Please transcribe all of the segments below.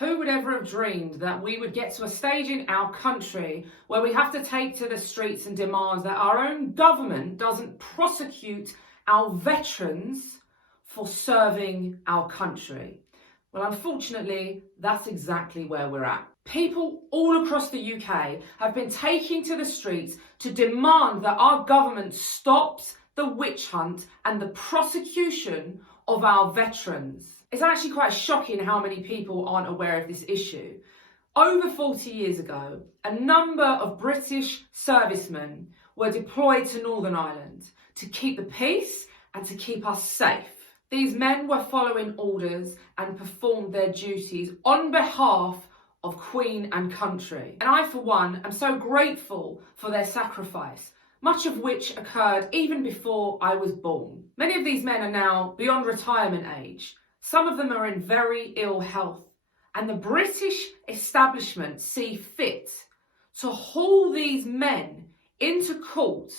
Who would ever have dreamed that we would get to a stage in our country where we have to take to the streets and demand that our own government doesn't prosecute our veterans for serving our country? Well, unfortunately, that's exactly where we're at. People all across the UK have been taking to the streets to demand that our government stops the witch hunt and the prosecution of our veterans. It's actually quite shocking how many people aren't aware of this issue. Over 40 years ago, a number of British servicemen were deployed to Northern Ireland to keep the peace and to keep us safe. These men were following orders and performed their duties on behalf of Queen and country. And I, for one, am so grateful for their sacrifice, much of which occurred even before I was born. Many of these men are now beyond retirement age. Some of them are in very ill health. And the British establishment see fit to haul these men into court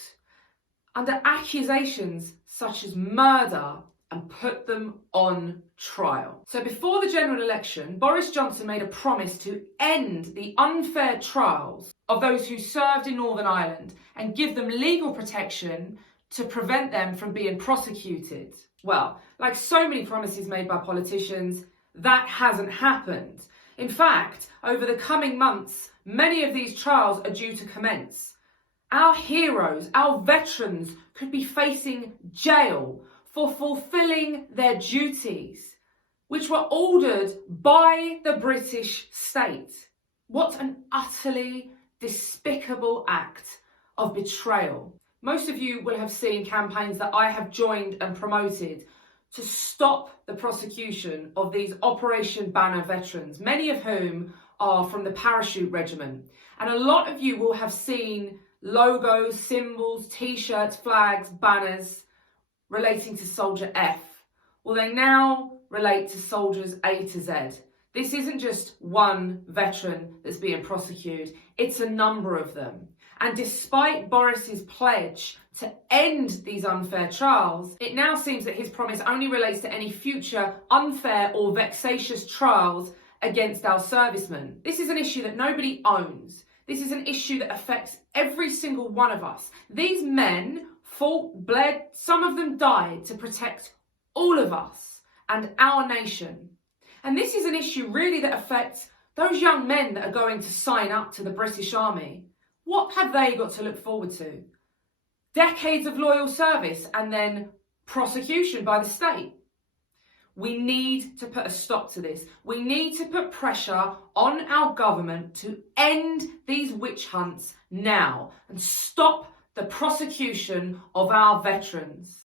under accusations such as murder and put them on trial. So before the general election, Boris Johnson made a promise to end the unfair trials of those who served in Northern Ireland and give them legal protection to prevent them from being prosecuted. Well, like so many promises made by politicians, that hasn't happened. In fact, over the coming months, many of these trials are due to commence. Our heroes, our veterans, could be facing jail for fulfilling their duties, which were ordered by the British state. What an utterly despicable act of betrayal. Most of you will have seen campaigns that I have joined and promoted to stop the prosecution of these Operation Banner veterans, many of whom are from the Parachute Regiment. And a lot of you will have seen logos, symbols, t-shirts, flags, banners relating to Soldier F. Well, they now relate to Soldiers A to Z. This isn't just one veteran that's being prosecuted, it's a number of them. And despite Boris's pledge to end these unfair trials, it now seems that his promise only relates to any future unfair or vexatious trials against our servicemen. This is an issue that nobody owns. This is an issue that affects every single one of us. These men fought, bled, some of them died to protect all of us and our nation. And this is an issue really that affects those young men that are going to sign up to the British Army. What have they got to look forward to? Decades of loyal service and then prosecution by the state. We need to put a stop to this. We need to put pressure on our government to end these witch hunts now and stop the prosecution of our veterans.